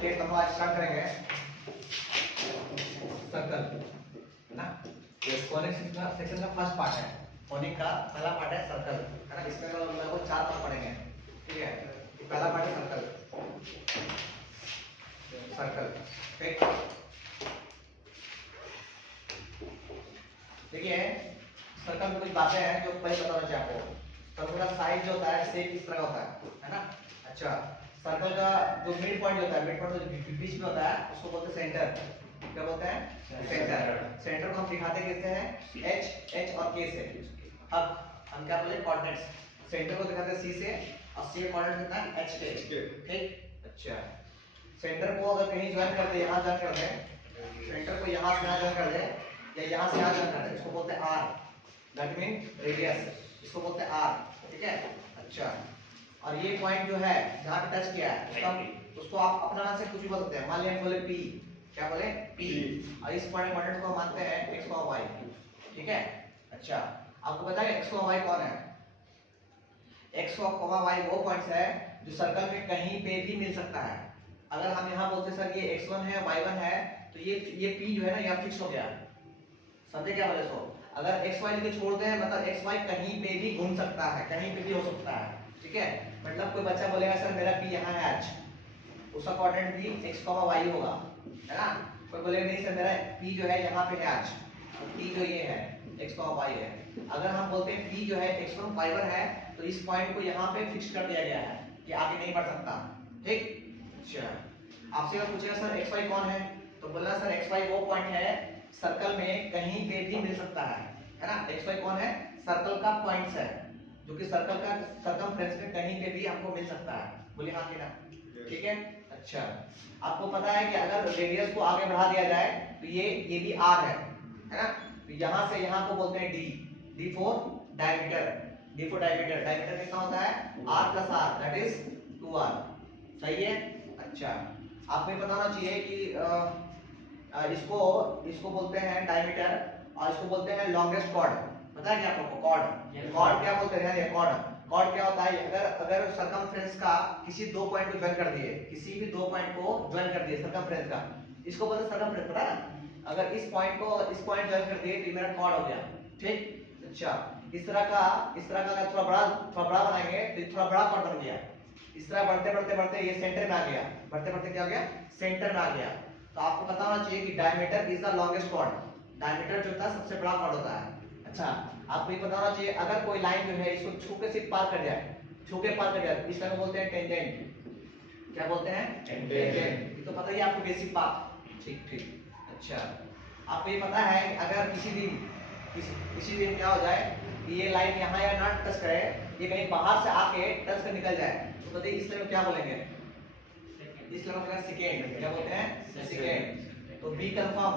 ठीक, हम आज स्टार्ट करेंगे सर्कल, है ना। ये कोनिक सेक्शन का फर्स्ट पार्ट है, कोनिक का पहला पार्ट है सर्कल, है ना। इसमें लगभग 4 पार्ट पढ़ेंगे, ठीक है। ये पहला पार्ट है सर्कल, सर्कल, ठीक। देखिए सर्कल में कुछ बातें हैं जो पहले बताना चाहिए आपको। सर्कल का साइज जो होता है शेप इस तरह का होता है ना। अच्छा, सर्कल का जो मिड पॉइंट होता है, मिड पॉइंट जो बीच में होता है उसको बोलते हैं सेंटर। क्या बोलते हैं? सेंटर। सेंटर को हम दिखाते कैसे हैं? एच और के से। अब हम क्या बोले? कोऑर्डिनेट्स। सेंटर को दिखाते हैं सी से और सी का कोऑर्डिनेट कितना है? एच के, ठीक। अच्छा, सेंटर को अगर कहीं ज्वाइन कर दे, यहां ज्वाइन कर दे, सेंटर को यहां से यहां ज्वाइन कर दे या यहां से यहां ज्वाइन कर दे, इसको बोलते हैं आर, दैट मीन रेडियस, इसको बोलते हैं आर, ठीक है। अच्छा, और ये पॉइंट जो है जहां पे टच किया है उसको आप अपना नाम से कुछ भी बोल सकते हैं। मान लिया बोले पी, क्या बोले? पी, और इस पॉइंट कोऑर्डिनेट को मानते हैं एक्स और वाई, ठीक है। अच्छा, आपको पता है एक्स और वाई कौन है? एक्स और वाई वो पॉइंट्स है जो सर्कल में कहीं पे भी मिल सकता है। अगर हम यहाँ बोलते सर ये x1 है y1 है तो ये p जो है ना यहाँ फिक्स हो गया, समझे क्या बोले? सो अगर xy लिखे छोड़ते हैं मतलब xy कहीं पे भी घूम सकता है, कहीं पे भी हो सकता है, ठीक है। मतलब कोई बच्चा बोलेगा सर मेरा p यहाँ है h, उसका कोऑर्डिनेट भी x, y होगा, है ना। कोई बोलेगा नहीं सर मेरा p जो है यहाँ पे है h, तो p जो ये है x, y है। अगर हम बोलते हैं p जो है x1 y1 है तो इस पॉइंट को यहाँ पे फिक्स कर दिया गया है कि आगे नहीं बढ़ सकता, ठीक। अच्छा, आपसे अगर पूछेगा सर xy कौन है तो बोलना सर xy वो पॉइंट है सर्कल में कहीं पे भी मिल सकता है ना। xy कौन है? सर्कल का पॉइंट्स है जो कि सर्कल का सरकमफ्रेंस में कहीं पे भी आपको मिल सकता है। बोलिए हाँ कि ना, ठीक है। अच्छा, आपको पता है कि अगर रेडियस को आगे बढ़ा दिया जाए तो ये भी r है ना। तो यहाँ से यहाँ को बोलते हैं d for diameter, d for diameter. Diameter कितना होता है? r plus r, that is 2r, सही है। अच्छा, आपको ये बताना चाहिए कि इसको बोलते हैं डायमीटर और इसको बोलते हैं लॉन्गेस्ट कॉर्ड। पता है क्या आपको? कॉर्ड क्या बोलते हैं? ये कॉर्ड क्या होता है? अगर सरकमफ्रेंस का किसी दो पॉइंट को ज्वाइन कर दिए, किसी भी दो पॉइंट को ज्वाइन कर दिए सरकमफ्रेंस का, इसको बोलते हैं सरकमफ्रेंस, पता है ना। अगर इस पॉइंट ज्वाइन कर दिए तो ये मेरा कॉर्ड हो गया, ठीक। अच्छा, इस तरह का अगर थोड़ा बड़ा बनाएंगे तो थोड़ा बड़ा कॉर्ड बन गया। इस तरह बढ़ते ये सेंटर में आ गया, बढ़ते क्या हो गया? सेंटर में आ गया। तो आपको पता होना चाहिए कि diameter is the longest chord. Diameter जो होता है सबसे बड़ा कॉर्ड होता है। अच्छा, आपको ये पता होना चाहिए अगर कोई लाइन जो है इसको छू के सिर्फ पार कर जाए, इस तरह को बोलते हैं टेंजेंट। क्या बोलते हैं? टेंजेंट। तो पता ही आपको बेसिक बात, ठीक। अच्छा, आपको ये पता है कि अगर किसी दिन क्या हो जाए कि ये लाइन यहाँ या ना टच करे, ये कहीं बाहर से आके टच कर निकल जाए तो बताइए इस तरह क्या बोलेंगे? इस तरह का सेकेंड, क्या बोलते हैं? सेकेंड। तो be confirm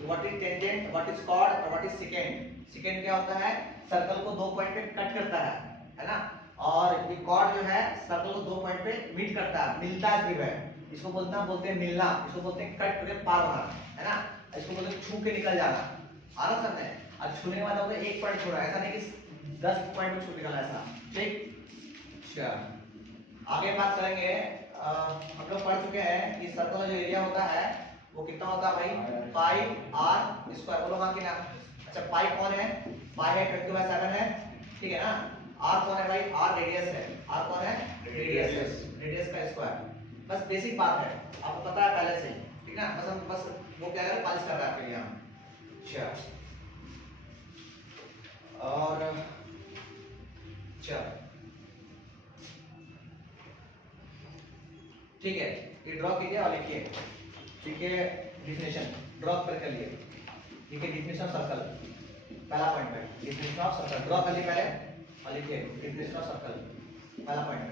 what is tangent, what is chord और व्हाट इज सेकेंड। सेकेंड क्या होता है? सर्कल को दो पॉइंट पे कट करता है ना। और ये कॉर्ड जो है सर्कल को दो पॉइंट पे मीट करता है, मिलता है, इसको बोलते हैं मिलना, इसको बोलते हैं कट करके पार होना, है ना। इसको बोलते हैं छू के निकल जाना, आ रहा समझ। और छूने वाला होता है एक पॉइंट छोड़ा, ऐसा नहीं कि 10 पॉइंट में छू निकला, ऐसा, ठीक। अच्छा, आगे बात करेंगे। हम लोग पढ़ चुके हैं कि सर्कल का जो एरिया होता है वो कितना होता है भाई? पाई आर स्क्वायर। बोलो हाँ कि ना। अच्छा, पाई कौन है? पाई है 20/7 है, ठीक है ना। आर कौन है भाई? आर रेडियस है। आर कौन है? रेडियस है, रेडियस का स्क्वायर। बस बेसिक बात है, आपको पता है पहले से ही, ठीक ना। बस वो क्या कर पालिश कर रहा है आपके लिए यहाँ। अच्छा, और अच्छा ठीक है, ये ड्रॉ कीजिए और लिखिए, ठीक है। डिफिनेशन ड्रॉ कर लिए, ठीक है। डिफिनेशन ऑफ सर्कल, पहला पॉइंट है डिफिनेशन ऑफ सर्कल। ड्रॉ कर लिए पहले और लिखिए डिफिनेशन ऑफ सर्कल, पहला पॉइंट।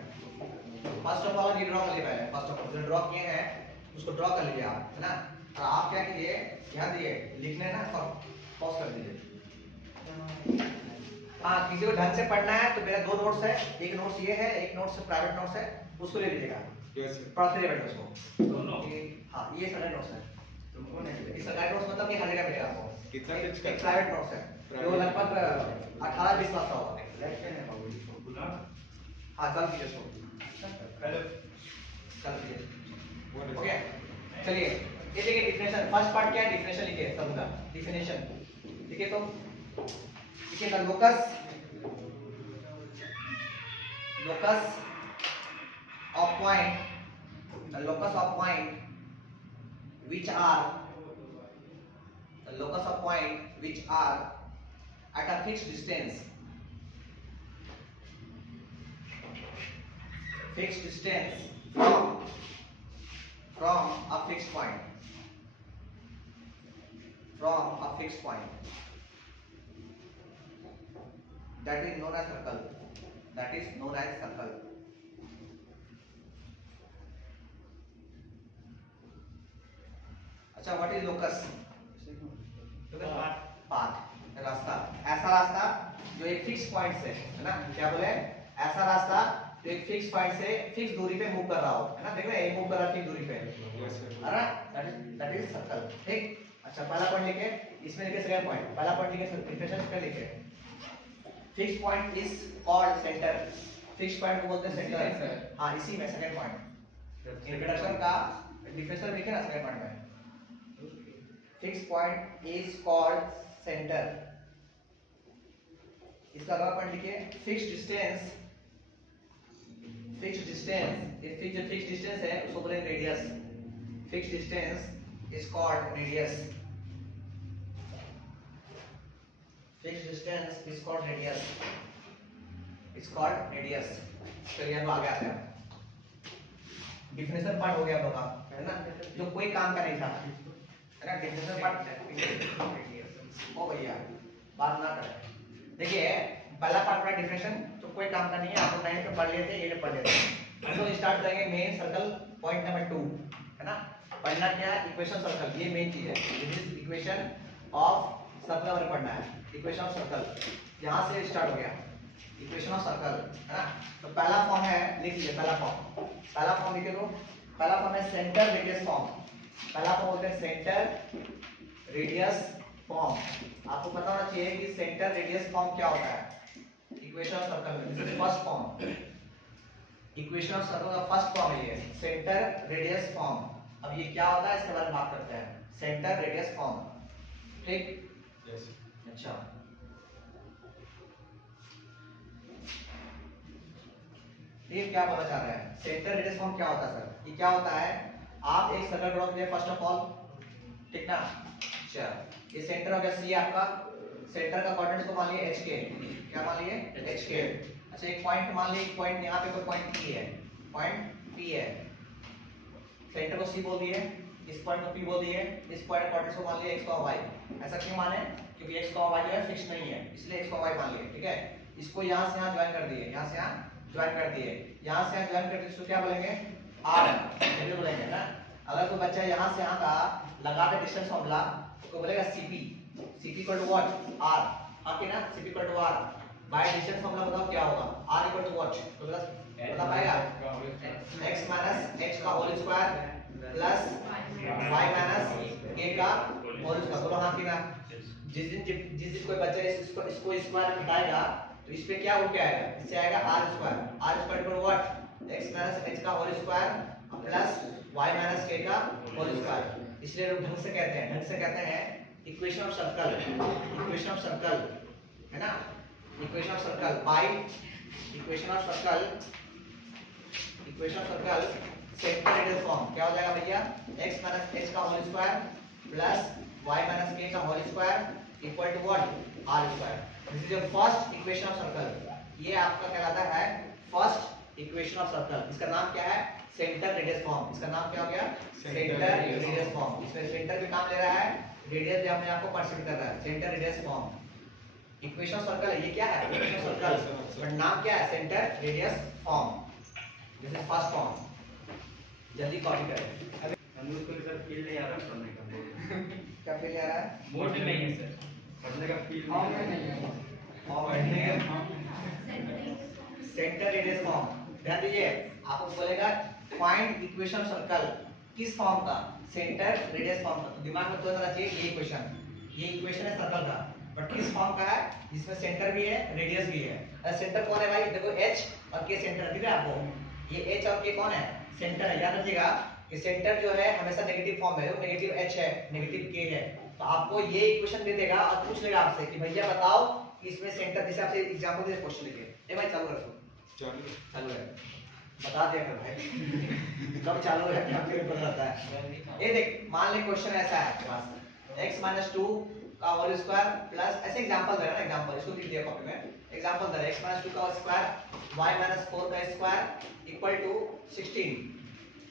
फर्स्ट ऑफ ऑल ये ड्रॉ कर लिए पहले, फर्स्ट ऑफ ऑल जो ड्रॉ किए हैं उसको ड्रॉ कर लीजिए आप, है ना। और आप क्या कीजिए, ध्यान दिए लिखने ना, पॉज कर दीजिए। हाँ, किसी को ढंग से पढ़ना है तो मेरा 2 नोट्स है, एक नोट्स ये है, एक नोट्स प्राइवेट नोट्स है, उसको ले लीजिएगा। पढ़ते रहिए बैठो उसको दोनों। हाँ, ये सरकारी नोट्स है, ये सरकारी नोट्स मतलब ये हर जगह मिलेगा आपको। कितना एक प्राइवेट नोट्स है जो लगभग 18-20 मार्क्स का होगा। हाँ, चल कीजिए इसको, चल कीजिए। ओके चलिए ये देखिए डिफिनेशन फर्स्ट पार्ट क्या है डिफिनेशन लिखिए सबका डिफिनेशन ठीक है तो लिखिए the locus of point the locus of point which are the locus of point which are at a fixed distance from a fixed point that is known as circle अच्छा what is locus path रास्ता ऐसा रास्ता जो एक fix point से है ना क्या बोले ऐसा रास्ता जो एक फिक्स पॉइंट से फिक्स दूरी पे मूव कर रहा हो है ना देख रहे हैं मूव कर रहा है फिक्स दूरी पे है ना दैट इज सर्कल ठीक अच्छा पहला पॉइंट लिखे इसमें लिखे सेकंड पॉइंट पहला पॉइंट लिखे डिफिनेशन पे लिखे fix point is called centre fix point को बोलते हैं सेंटर हां इसी में सेकंड पॉइंट इंट्रोडक्शन का डिफिनेशन लिखे ना सेकंड पॉइंट में fix point is called centre इसका अगला पॉइंट लिखिए फिक्स डिस्टेंस ये फिक्स डिस्टेंस है उसको बोलेंगे radius fix distance is called radius fix distance is called radius चलिए हम आगे आते हैं डिफिनेशन पार्ट हो गया आपका है ना जो कोई काम का नहीं था है ना डिफिनेशन पार्ट ओ भैया बात ना करें देखिए पहला पार्ट का डिफिनेशन तो कोई काम का नहीं है आप 9 पे पढ़ लेते हैं 8 पढ़ लेते हैं हम लोग स्टार्ट करेंगे मेन सर्कल पॉइंट नंबर 2 है ना पढ़ना क्या है इक्वेशन सर्कल ये मेन चीज है this is equation of circle हमें पढ़ना है इक्वेशन ऑफ सर्कल यहां से स्टार्ट हो गया इक्वेशन ऑफ सर्कल है ना तो पहला फॉर्म है लिख लीजिए पहला फॉर्म लिखे तो पहला फॉर्म है सेंटर रेडियस फॉर्म पहला फॉर्म बोलते हैं सेंटर रेडियस फॉर्म आपको पता होना चाहिए कि सेंटर रेडियस फॉर्म क्या होता है इक्वेशन ऑफ सर्कल में this is first form equation of circle का फर्स्ट फॉर्म है ये सेंटर रेडियस फॉर्म अब ये क्या होता है इसके बारे में बात करते हैं सेंटर रेडियस फॉर्म ठीक यस अच्छा ये क्या बोलना चाह रहे हैं सेंटर रेडियस फॉर्म क्या होता है सर ये क्या होता है आप एक सर्कल ड्रॉ कीजिए फर्स्ट ऑफ ऑल ठीक ना अच्छा ये सेंटर हो गया सी आपका सेंटर का कोऑर्डिनेट्स को मान लिए hk क्या मान लिए hk अच्छा एक पॉइंट मान लिए एक पॉइंट यहाँ पे कोई पॉइंट p है सेंटर को c बोल दिए इस पॉइंट को p बोल दिए इस पॉइंट कोऑर्डिनेट्स को मान लिए x और y ऐसा क्यों माने क्योंकि x और y जो है फिक्स नहीं है इसलिए x और y मान लिए ठीक है इसको यहाँ से यहाँ ज्वाइन कर दिए यहाँ से यहाँ ज्वाइन कर दिए यहाँ से यहाँ ज्वाइन कर दिए इसको क्या बोलेंगे r ये बोलेंगे ना अगर कोई बच्चा यहाँ से यहाँ का लगा दे डिस्टेंस फॉर्मूला तो बोलेगा cp equal to what r हां कि ना cp equal to r by distance formula बताओ क्या होगा r इक्वल टू व्हाट तो बता पाएगा x माइनस h का whole square plus y minus k का होल स्क्वायर बोलो हां कि ना जिस दिन कोई बच्चा इसको स्क्वायर घटाएगा तो इस पे क्या हो के आएगा इससे आएगा r square equal to what x minus h का whole square plus y minus k का होल स्क्वायर इसलिए लोग ढंग से कहते हैं इक्वेशन ऑफ सर्कल है ना equation of circle by equation of circle centre radius form क्या हो जाएगा भैया x माइनस h का whole square plus y minus k का whole square equal to what r square this is your first equation of circle ये आपका कहलाता है फर्स्ट इक्वेशन ऑफ सर्कल इसका नाम क्या है सेंटर रेडियस फॉर्म इसका नाम क्या हो गया सेंटर रेडियस फॉर्म इसमें सेंटर भी काम ले रहा है रेडियस भी अपने आप को परसेंट कर रहा है centre radius form equation circle है ये क्या है इक्वेशन सर्कल बट नाम क्या है centre radius form this is first form जल्दी कॉपी करें हम लोग को सर फील नहीं आ रहा पढ़ने का क्या फील आ रहा है मूड नहीं है सर पढ़ने का फील नहीं है सेंटर रेडियस फॉर्म ध्यान दीजिए आपको बोलेगा फाइंड इक्वेशन सर्कल किस फॉर्म का सेंटर रेडियस फॉर्म का तो दिमाग में तो रहना चाहिए ये इक्वेशन है सर्कल का बट किस फॉर्म का है जिसमें सेंटर भी है रेडियस भी है सेंटर कौन है भाई देखो h और k सेंटर दिख रहा है आपको ये h और k कौन है सेंटर है, याद रखिएगा कि सेंटर जो है हमेशा नेगेटिव फॉर्म है, नेगेटिव एच है, नेगेटिव के है। तो आपको ये इक्वेशन दे देगा और पूछ लेगा आपसे कि भैया बताओ कि इसमें सेंटर, जैसे आपसे एग्जांपल दे क्वेश्चन लिखे, ए भाई चालू रखो, चालू है, बता दिया कर भाई कब चालू है क्या फिर पता रहता है। ये देख, मान ले क्वेश्चन ऐसा है आपके पास, x - 2 का होल स्क्वायर प्लस, ऐसे एग्जांपल दे रहा है ना, एग्जांपल इसको लिख दिया कॉपी में, एग्जांपल दे रहा है x - 2 का स्क्वायर y - 4 का स्क्वायर इक्वल टू 16,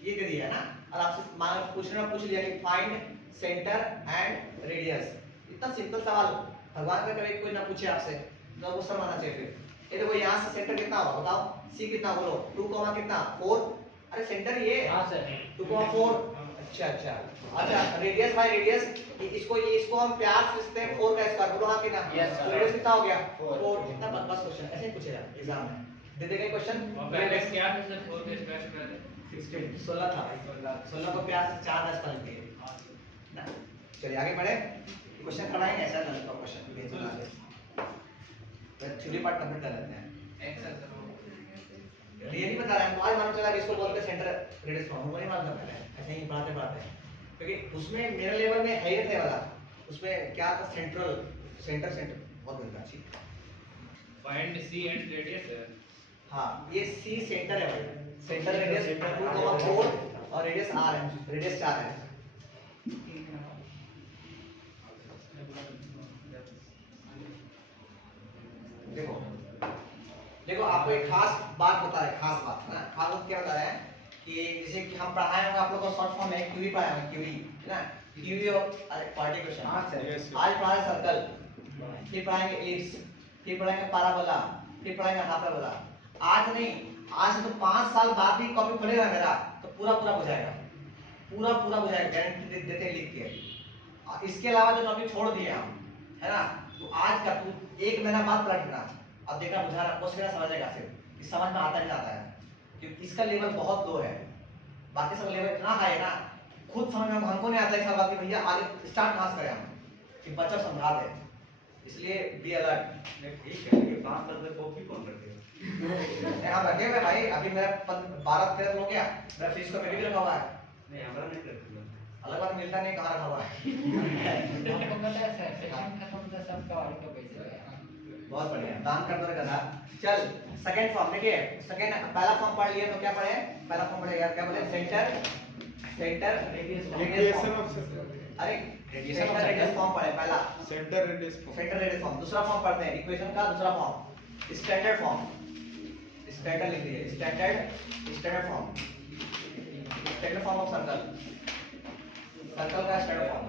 ये दे दिया है ना। और आपसे मान पूछ लिया कि फाइंड सेंटर एंड रेडियस। इतना सिंपल सवाल भगवान का कभी कोई ना पूछे आपसे तो वो सब आना चाहिए। फिर ये देखो यहाँ से सेंटर कितना होगा बताओ, c कितना बोलो, 2, कितना 4, अरे सेंटर ये हाँ सर 2,4, अच्छा रेडियस बाय रेडियस, इसको हम प्यार से लिखते हैं 4 का स्क्वायर, बोलो हाँ कितना, Yes, sir. रेडियस कितना हो गया 4, 4, इतना बस क्वेश्चन ऐसे ही पूछेगा एग्जाम में, दे देगा क्वेश्चन। पहले क्या था सर 4 के स्क्वायर पहले 16 था, 16 को प्यार से 4 का स्क्वायर लिखिए ना। चलिए आगे बढ़े, क्वेश्चन कराएंगे ऐसा ना तो क्वेश्चन थ्योरी पार्ट कंप्लीट कर लेते हैं। ये नहीं बता रहा है, आज मालूम चला कि इसको बोलते हैं सेंटर रेडियस फॉर्म, वो नहीं मालूम था पहले, ऐसे ही पढ़ाते क्योंकि उसमें मेरे लेवल में है ही थे वाला, उसमें क्या था सेंटर बहुत मिलता है। Find c and radius. हाँ ये सी सेंटर है भाई, सेंटर रेडियस 2,4 और रेडियस r है, रेडियस 4 है। देखो आपको एक खास बात बता रहे, खास बात ना, खास बात क्या बता रहे हैं कि जैसे कि हम पढ़ाए होंगे आप लोग को शॉर्ट फॉर्म में क्यूवी पढ़ाए होंगे, क्यूवी है ना, क्यूवी और पार्टी क्वेश्चन। हाँ सर, आज पढ़ाए सर्कल, फिर पढ़ाएंगे एलिप्स, फिर पढ़ाएंगे पैराबोला, फिर पढ़ाएंगे हाइपरबोला। आज नहीं, आज से तो 5 साल बाद भी कॉपी खोलेगा मेरा तो पूरा बुझाएगा, पूरा बुझाएगा, गारंटी देते हैं लिख के। इसके अलावा जो टॉपिक छोड़ दिए हम है ना, तो आज का तू 1 महीना बाद पलटना अब देखना बुझाना क्वेश्चन समझेगा, सिर्फ इस समझ में आता नहीं आता है क्योंकि इसका लेवल बहुत लो है, बाकी सब लेवल इतना हाई है ना, खुद समझ में हमको नहीं आता है बात कि भैया आगे स्टार्ट कहां से करें हम कि बच्चा समझा दे, इसलिए बी अलर्ट। ठीक है, ये 5 साल तक कॉपी कौन रखेगा? हम रखे हुए भाई, अभी मेरा 12-13 हो गया, मेरा फीस का मेरे भी रखा हुआ है, नहीं हमारा नहीं रखेगा। अलग बात मिलता नहीं कहाँ रखा हुआ है। आपको पता है सर सेशन खत्म था सबका और का पैसे बहुत बढ़िया, दान कर दो गधा। चल सेकंड फॉर्म देखिए, सेकंड पहला फॉर्म पढ़ लिए तो क्या पढ़े, पहला फॉर्म पढ़े यार, क्या बोले, सेंटर रेडियस फॉर्म, अरे रेडियस फॉर्म पढ़े पहला, सेंटर रेडियस फॉर्म। दूसरा फॉर्म पढ़ते हैं इक्वेशन का, दूसरा फॉर्म स्टैंडर्ड फॉर्म, स्टैंडर्ड लिख लीजिए, standard form of circle, circle का स्टैंडर्ड फॉर्म,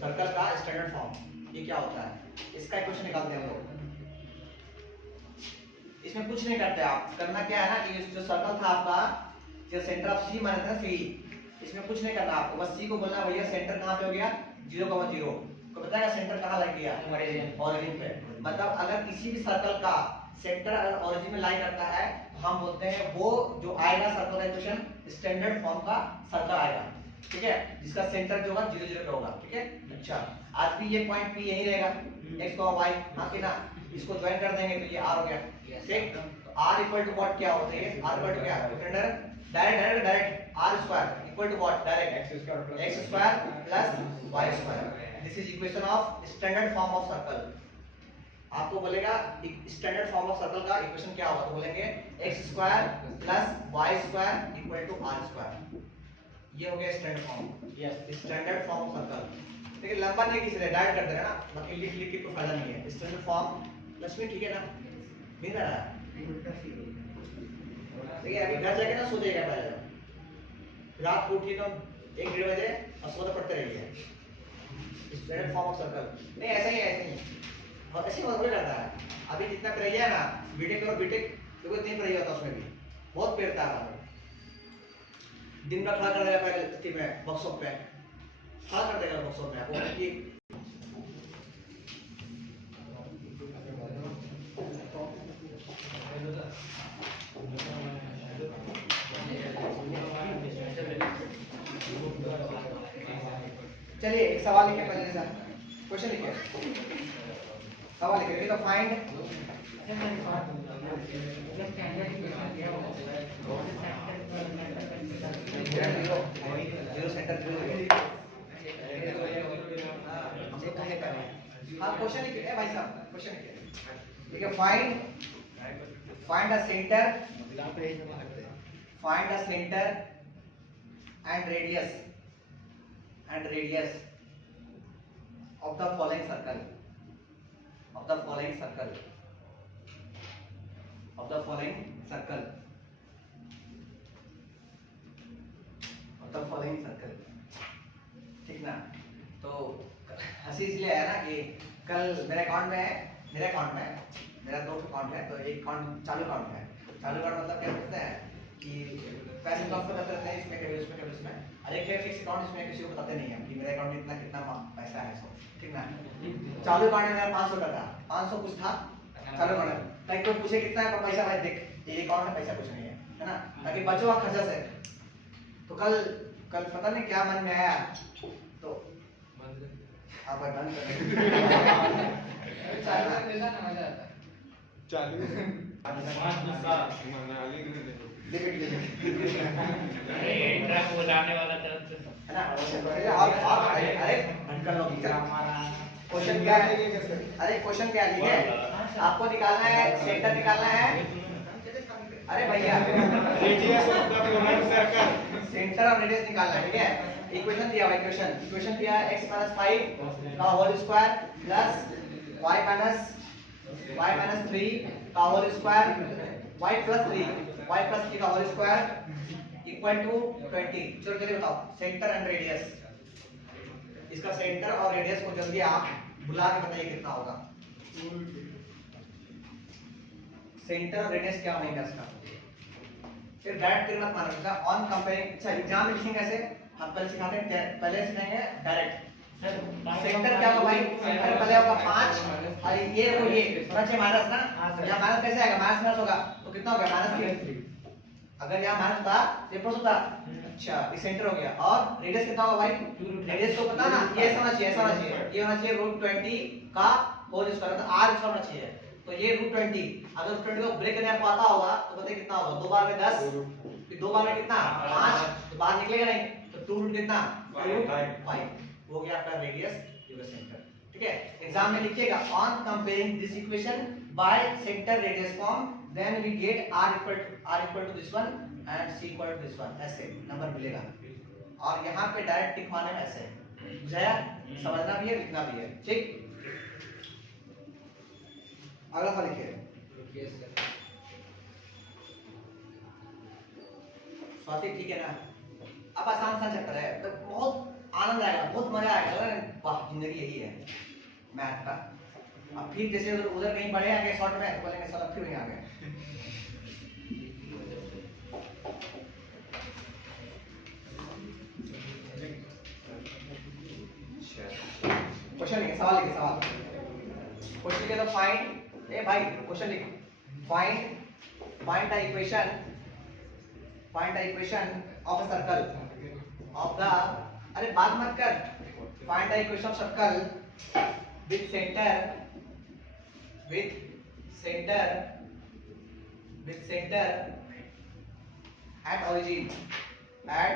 सर्कल का स्टैंडर्ड फॉर्म ये क्या होता है, इसका इक्वेशन निकालते हैं हम लोग। इसमें कुछ नहीं करते आप, करना क्या है ना कि जो सर्कल था आपका, जो सेंटर ऑफ सी माने थे सी, इसमें कुछ नहीं करना आपको, बस सी को बोलना भैया सेंटर कहाँ पे हो गया 0,0, को बताएगा सेंटर कहाँ लग गया, ओरिजिन पे। मतलब अगर किसी भी सर्कल का सेंटर अगर ओरिजिन में लाई करता है तो हम बोलते हैं वो जो आएगा सर्कल का इक्वेशन स्टैंडर्ड फॉर्म का सर्कल आएगा, ठीक है, जिसका सेंटर जो होगा 0,0 पे होगा, ठीक है। अच्छा आज भी ये पॉइंट पी यही रहेगा, x y, हाँ कि ना, इसको ज्वाइन कर देंगे तो ये r हो गया, ठीक। तो r इक्वल टू व्हाट क्या होता है, r इक्वल टू क्या, direct r square equal to what, direct x square plus y square. This is equation of standard form of circle. आपको बोलेगा स्टैंडर्ड फॉर्म ऑफ सर्कल का equation क्या होगा, तो बोलेंगे x square plus y square equal to r square, ये हो गया standard form, yes standard form of circle. लेकिन लंबा नहीं किसी ने डायरेक्ट कर देना ना, बाकी लिख के कोई फायदा नहीं है। स्टैंडर्ड फॉर्म लक्ष्मी ठीक है ना, नहीं रहा है, देखिए अभी घर जाके ना सो जाएगा, पहले रात को उठी तो 1-1:30 बजे और सोते पढ़ते रहिए। स्टैंडर्ड फॉर्म ऑफ सर्कल नहीं, ऐसा ही और ऐसे ही मजबूत रहता है। अभी जितना पे रहिए ना, बीटेक करो, बीटेक देखो इतनी पे रही होता, उसमें भी बहुत पेड़ता है, दिन में खड़ा कर देगा पहले में वर्कशॉप पे, खड़ा कर देगा वर्कशॉप में आपको कि चलिए एक सवाल लिखे पहले जैसा क्वेश्चन लिखे, सवाल लिखे तो फाइंड जीरो सेंटर हाँ क्वेश्चन लिखिए भाई साहब क्वेश्चन लिखिए ठीक है find the centre and radius of the following circle of the following circle ठीक ना। तो हंसी इसलिए आया ना कि कल मेरे अकाउंट में मेरा दो अकाउंट है। तो एक अकाउंट चालू अकाउंट है। चालू अकाउंट मतलब क्या बोलते हैं कि पैसे ट्रांसफर करते रहते हैं इसमें इसमें और एक है फिक्स अकाउंट इसमें किसी को बताते नहीं है कि मेरे अकाउंट में इतना कितना पैसा है सब ठीक ना। चालू अकाउंट में मेरा 500 का था 500 कुछ था चालू अकाउंट में ताकि कोई पूछे कितना है पैसा भाई देख ये अकाउंट में पैसा कुछ नहीं है ना ताकि बचो खर्चा से। तो कल पता नहीं क्या मन में आया तो आप बंद कर चालू अरे इंट्रा को बताने वाला था है ना। अरे अंकल लोग क्वेश्चन क्या है अरे क्वेश्चन क्या लिखे आपको निकालना है सेंटर निकालना है। अरे भैया radius of the flowing circle centre और रेडियस निकालना है ठीक है। इक्वेशन दिया हुआ इक्वेशन दिया है x - 5 का होल स्क्वायर प्लस y - 3 का होल स्क्वायर y + 3 का होल स्क्वायर इक्वल टू 20। चलो जल्दी बताओ सेंटर एंड रेडियस। इसका सेंटर और रेडियस को जल्दी आप बुला के बताइए कितना होगा। सेंटर और रेडियस क्या होगा इसका फिर डायरेक्ट मत मानो ऑन कंपेयरिंग। अच्छा एग्जाम में लिखेंगे कैसे हम पहले सिखाते हैं पहले सिखाएंगे डायरेक्ट। सेंटर क्या होगा भाई सेंटर पहले होगा 5 और ये माइनस ना यहाँ माइनस कैसे आएगा माइनस होगा तो कितना हो गया -3। अगर यहाँ माइनस होता तो प्लस होता। अच्छा ये सेंटर हो गया और रेडियस कितना होगा भाई रेडियस को पता ना ये ऐसा होना चाहिए ये होना चाहिए √20 का होल स्क्वायर मतलब r स्क्वायर होना चाहिए। तो ये √20 अगर √20 को ब्रेक करने आपको आता होगा तो बताइए कितना होगा 2 बार में 10 फिर 2 बार में कितना 5 तो बाहर निकलेगा नहीं तो 2 रूट कितना 5 हो गया आपका रेडियस योगा सेंटर ठीक है। एग्जाम में लिखिएगा on comparing this equation by centre radius form then we get r equal to this one and c equal to this one ऐसे नंबर मिलेगा। और यहाँ पे डायरेक्ट टिक मारने में ऐसे बुझाया समझना भी है लिखना भी है ठीक। अगला सवाल लिखिए स्वाति ठीक है ना। अब आसान चैप्टर है तो बहुत आनंद आएगा बहुत मजा आएगा। वाह जिंदगी यही है मैथ का। अब फिर जैसे उधर कहीं बढ़े आगे शॉर्ट में बोलेंगे सर अब क्यों नहीं आ गए। क्वेश्चन लिखे सवाल क्वेश्चन लिखे तो फाइंड ए भाई क्वेश्चन लिख find the equation of a circle of the अरे बात मत कर find the equation of circle with centre at origin and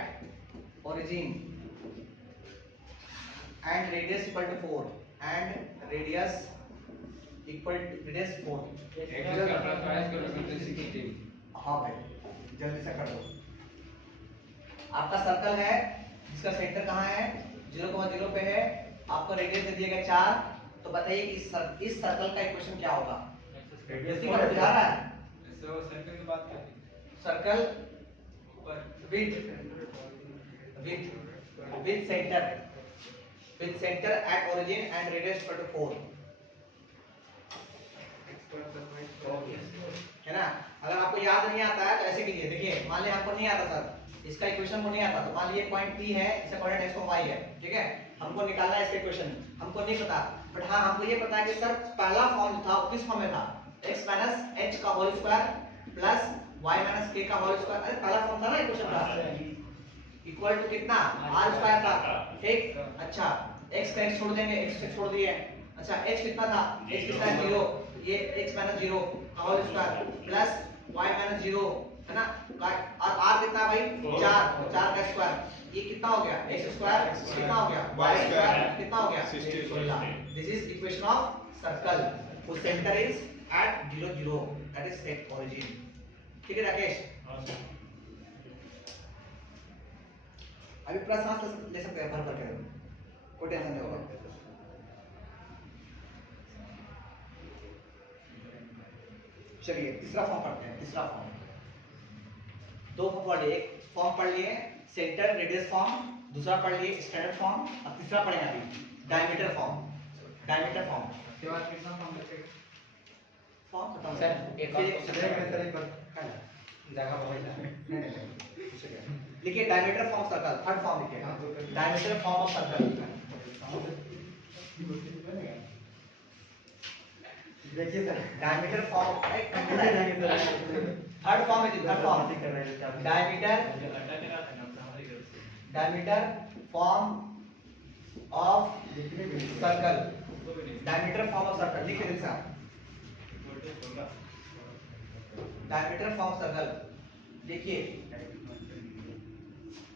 radius equal to 4 and radius 4। हाँ भाई जल्दी से कर दो। आपका सर्कल है जिसका सेंटर कहाँ है 0,0 पे है आपको रेडियस दे दिया गया 4 तो बताइए कि इस सर्कल का इक्वेशन क्या होगा। इसी को बुझा रहा है सर्कल की बात कर circle with center at origin and radius equal to 4 है ना। अगर आपको याद नहीं आता है तो ऐसे कीजिए देखिए मान लिया आपको नहीं आता सर इसका इक्वेशन को नहीं आता तो मान लीजिए पॉइंट P है इसका कोऑर्डिनेट x y है ठीक है। हमको निकालना है इसका इक्वेशन हमको नहीं पता बट हाँ हमको ये पता है कि सर पहला फॉर्म था किस फॉर्म में था x - h का whole square plus y - k का होल स्क्वायर। अरे पहला फॉर्म था ना इक्वेशन का इक्वल टू कितना r स्क्वायर था ठीक। अच्छा x का x छोड़ देंगे x से छोड़ दिए। अच्छा h कितना था h कितना 0 ये x - 0 का होल स्क्वायर प्लस y - 0 है ना। और r कितना भाई 4, 4 का स्क्वायर, ये कितना हो गया x स्क्वायर, कितना हो गया y स्क्वायर, कितना हो गया 16। This is equation of circle whose center is at 0 0, that is at origin। ठीक है राकेश, अभी पूरा सांस ले सकते हैं भर भर के, कोई टेंशन नहीं होगा। चलिए तीसरा फॉर्म पढ़ते हैं। तीसरा फॉर्म, दो फॉर्म पढ़ लिए, एक फॉर्म पढ़ लिए सेंटर रेडियस फॉर्म, दूसरा पढ़ लिए स्टैंडर्ड फॉर्म, अब तीसरा पढ़ेंगे अभी डायमीटर फॉर्म। डायमीटर फॉर्म के बाद कितना फॉर्म बचेगा? फॉर्म खत्म सर, एक और जगह बहुत है। लिखिए diameter form circle, third form लिखिए डायमीटर फॉर्म ऑफ सर्कल। देखिए sir, diameter form third form है, third form diameter form of circle. Diameter form of circle लिखिए दिल साहब, डायमीटर फॉर्म सर्कल लिखिए,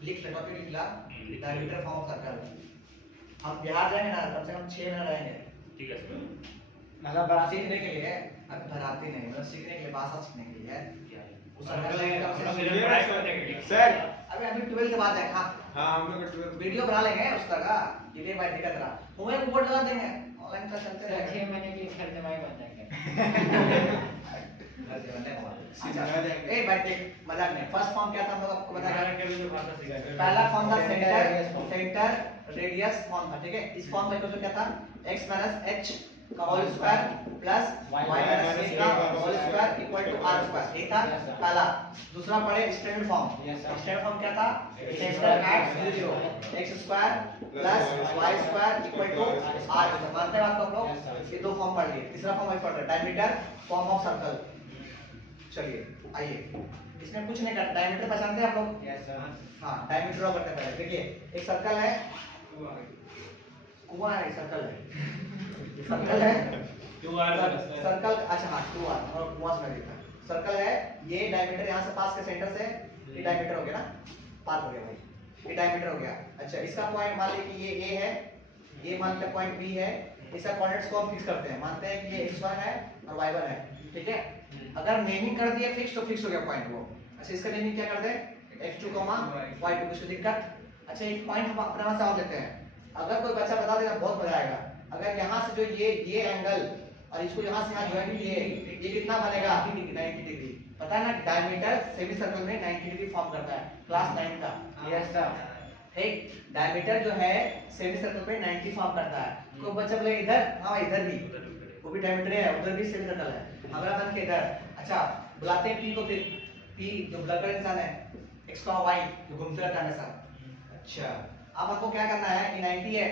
लिख लो टॉपिक लिख ला डायमीटर फॉर्म ऑफ सर्कल। हम बिहार जाएंगे ना, कम से कम 6 महीना रहेंगे, ठीक है सर। मतलब बड़ा सीखने के लिए, अब भराती नहीं, मतलब सीखने के लिए, भाषा सीखने के लिए उस सर्कल में कम से कम सर अभी अभी 12 के बाद जाएंगे। हाँ हाँ हम लोग 12 वीडियो बना लेंगे उसका का कि ले भाई दिक्कत रहा, होमवर्क को बोर्ड लगा देंगे, ऑनलाइन का चलते रहेगा। 6 महीने के लिए खर्च जमा बन जाएंगे। अच्छा ए भाई देख मजाक नहीं, फर्स्ट फॉर्म क्या था हम लोग आपको बताया, भाषा सिखाया। पहला फॉर्म था सेंटर रेडियस फॉर्म था, ठीक है। इस फॉर्म का इक्वेशन क्या था, x - h का whole square plus y - k का whole square equal to r square, ये था पहला। दूसरा पढ़े स्टैंडर्ड फॉर्म, स्टैंडर्ड फॉर्म क्या था, centre at 0 0, x square plus y square equal to r। मानते हैं बात को हम लोग, ये दो फॉर्म पढ़ लिए। तीसरा फॉर्म वही पढ़ रहे डायमीटर फॉर्म ऑफ सर्कल। चलिए आइए, इसमें कुछ नहीं करता, डायमीटर पहचानते हैं आप लोग? Yes sir. हाँ डायमीटर ड्रॉ करते हैं पहले। देखिए एक सर्कल है, कुआं है, सर्कल है, सर्कल है, सर्कल, अच्छा हाँ 2r और कुआं से देखा सर्कल है। ये डायमीटर यहाँ से पास के सेंटर से, ये डायमीटर हो गया ना, पार हो गया भाई, ये डायमीटर हो गया। अच्छा इसका पॉइंट मान लीजिए कि ये a है, ये मानते हैं पॉइंट b है, इसका कोऑर्डिनेट्स को हम फिक्स करते हैं, मानते हैं कि ये x1 है और y1 है, ठीक है। अगर नेमिंग कर दिया फिक्स तो फिक्स हो गया पॉइंट वो। अच्छा इसका नेमिंग क्या कर दें, x2, y2, कुछ दिक्कत। अच्छा एक पॉइंट हम अपने वहां से और लेते हैं, अगर कोई बच्चा बता देगा बहुत मजा आएगा। अगर यहाँ से जो ये एंगल और इसको यहाँ से यहाँ ज्वाइन किए, ये कितना बनेगा 90 डिग्री। पता है ना डायमीटर सेमी सर्कल में 90 डिग्री फॉर्म करता है, क्लास 9 का। Yes sir. ठीक, डायमीटर जो है सेमी सर्कल पे 90 फॉर्म करता है। कोई बच्चा बोले इधर, हाँ इधर भी, वो भी डायमीटर है, उधर भी सेमी सर्कल है, हमारा बन के इधर। अच्छा बुलाते हैं P को, फिर P जो ब्लकर इंसान है, x y जो घूमते रहता है हमेशा। अच्छा अब आपको क्या करना है, ये 90 है,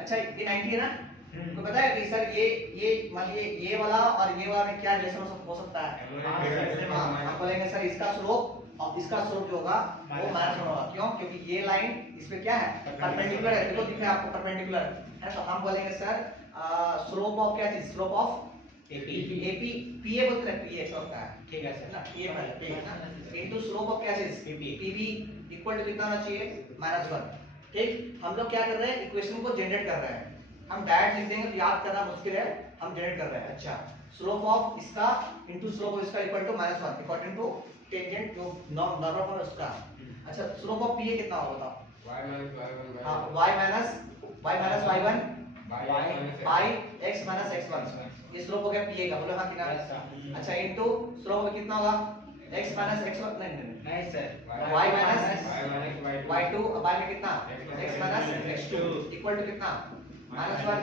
अच्छा ये 90 है ना, तो पता है कि सर ये मान लीजिए ये वाला और ये वाला में क्या रिलेशन हो सकता है। हाँ हम बोलेंगे सर इसका स्लोप और इसका स्लोप जो होगा वो माइनस होगा। क्यों, क्योंकि ये लाइन इसमें क्या है, परपेंडिकुलर है, देखो दिख रहा है आपको परपेंडिकुलर है। तो हम बोलेंगे सर स्लोप ऑफ क्या चीज, स्लोप ऑफ AP PA बोलते हैं, PA ऐसा होता है, ठीक है सर। ना PA पहले इनटू स्लोप ऑफ क्या चीज PB इक्वल टू कितना होना चाहिए -1। ठीक, हम लोग क्या कर रहे हैं, इक्वेशन को जनरेट कर रहे हैं। हम डायरेक्ट लिख देंगे तो याद करना मुश्किल है, हम जनरेट कर रहे हैं। अच्छा स्लोप ऑफ इसका इनटू स्लोप ऑफ इसका equal to -1 according to tangent जो नॉर्मल फॉर्म है उसका। अच्छा स्लोप ऑफ PA कितना होगा बताओ, हां y minus y1 by x minus x1, ये स्लोप हो गया PA का, बोलो हां कि ना। अच्छा इनटू स्लोप में कितना होगा x minus x1, नहीं सर, y minus y2 और y में कितना x minus x2 equal to कितना -1।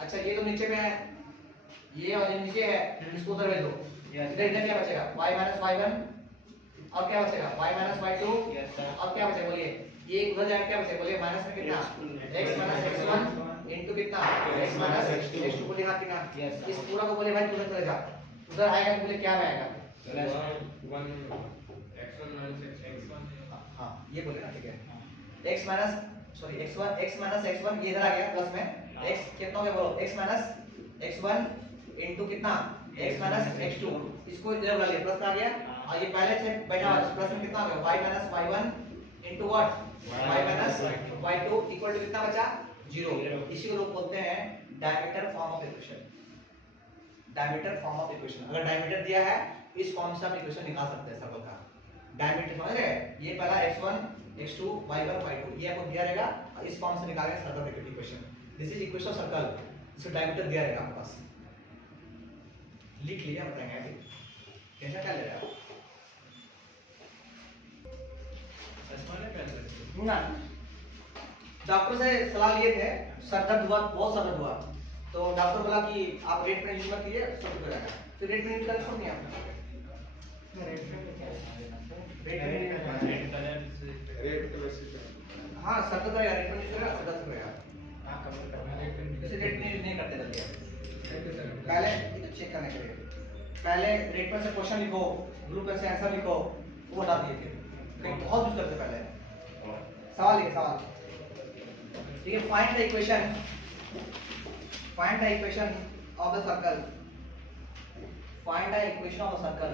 अच्छा ये तो नीचे में है, ये और ये नीचे है, इसको उधर भेज दो। इधर इधर क्या बचेगा y minus y1 और क्या बचेगा y minus y2 और क्या बचेगा बोलिए, ये उधर जाएगा क्या बचेगा बोलिए, माइनस में कितना x minus x1 इनटू कितना x minus x2 बोलिए हां कि ना। इस पूरा को बोले भाई तू उधर चले जा, उधर आएगा तो बोले क्या में आएगा हाँ ये बोले ना, ठीक है। x minus x1 ये इधर आ गया प्लस में, x कितना हो गया बोलो x minus x1 इनटू कितना x minus x2, इसको इधर बुला लिया प्लस आ गया और ये पहले से बैठा हुआ है, प्लस में कितना हो गया y minus y1 into what y minus y2 equal to कितना बचा 0। इसी को लोग बोलते हैं diameter form of equation. Diameter form of equation, अगर डायमीटर दिया है इस फॉर्म से आप इक्वेशन निकाल सकते हैं सर्कल का। डायमीटर समझ रहे हैं, ये पहला x1 x2 y1 y2 ये आपको दिया रहेगा और इस फॉर्म से निकालेंगे सर्कल का equation. This is equation of circle, इसका डायमीटर दिया रहेगा आपके पास, लिख लिया बताएंगे अभी कैसा क्या ले रहा है ना। डॉक्टर से सलाह लिए थे, सर दर्द हुआ, बहुत सर दर्द हुआ, तो डॉक्टर बोला कि आप रेड पेन यूज मत कीजिए, सब हो जाएगा। फिर रेड पेन यूज करना छोड़ दिया आपने। रेड कलर से हाँ सर दर्द रहेगा, रेड पेन यूज करेगा, सर दर्द रहेगा। इसे रेड पेन यूज नहीं करते जल्दी। पहले ये तो चेक करने के लिए पहले रेड पेन से क्वेश्चन लिखो, ब्लू पेन से आंसर लिखो, वो हटा दिए थे, लेकिन बहुत यूज करते पहले। सवाल लिखे सवाल, ठीक है। Find the equation, find the equation of the circle, find the equation of the circle,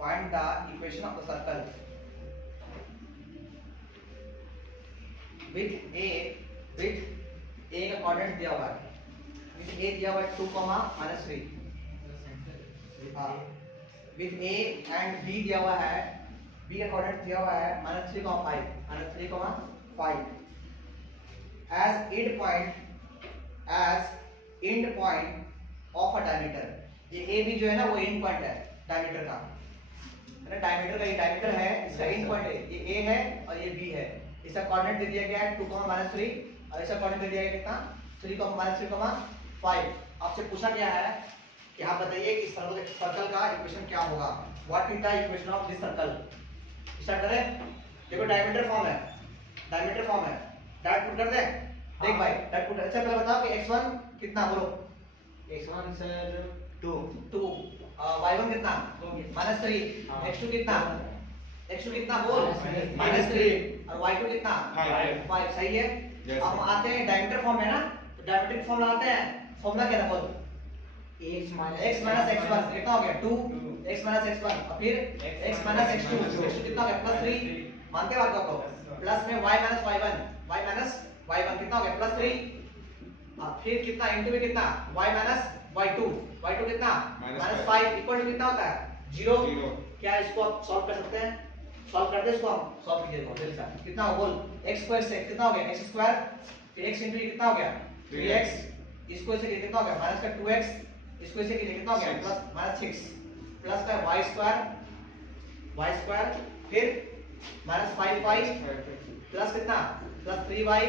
find the equation of the circle with A का कोऑर्डिनेट दिया हुआ है, विथ ए दिया हुआ है 2, -3, हाँ विथ ए एंड बी दिया हुआ है, बी का कोऑर्डिनेट दिया हुआ है -3, 5 as end point of a diameter। ये ए बी जो है ना वो एंड पॉइंट है डायमीटर का, है ना। डायमीटर का ये डायमीटर है, इसका एंड पॉइंट है, ये ए है और ये बी है। इसका कोऑर्डिनेट दे दिया गया है 2, -3 और इसका कोऑर्डिनेट दे दिया गया कितना 3, -3, 5। आपसे पूछा गया है कि आप बताइए कि सर्कल का इक्वेशन क्या होगा, what is the equation of this circle. Start करें, देखो डायमीटर फॉर्म है, डायमीटर फॉर्म है, डायट पुट कर दे। देख भाई डायट पुट, अच्छा पहले बताओ कि x1 कितना, बोलो x1 सर 2 y1 कितना -3, x2 कितना बोल -3 और y2 कितना 5, सही है। अब हम आते हैं डायमीटर फॉर्म है ना, तो डायमीटर फॉर्म लगाते हैं, फॉर्मूला क्या था बोल, x x x1 कितना हो गया 2, x x1 और फिर x x2 कितना हो गया +3, मानते हो बात को, प्लस में y y1 कितना हो गया +3 और फिर कितना इनटू में कितना y y2 कितना -5 इक्वल टू कितना होता है 0। क्या इसको आप सॉल्व कर सकते हैं, सॉल्व करते हैं इसको, हम सॉल्व कीजिए जल्दी से। कितना हो बोल, x² से कितना हो गया x², फिर x इनटू कितना हो गया 3x, इसको इसे कितना हो गया माइनस का 2x, इसको इसे कितना हो गया +6 प्लस का y² फिर -5 प्लस कितना +3y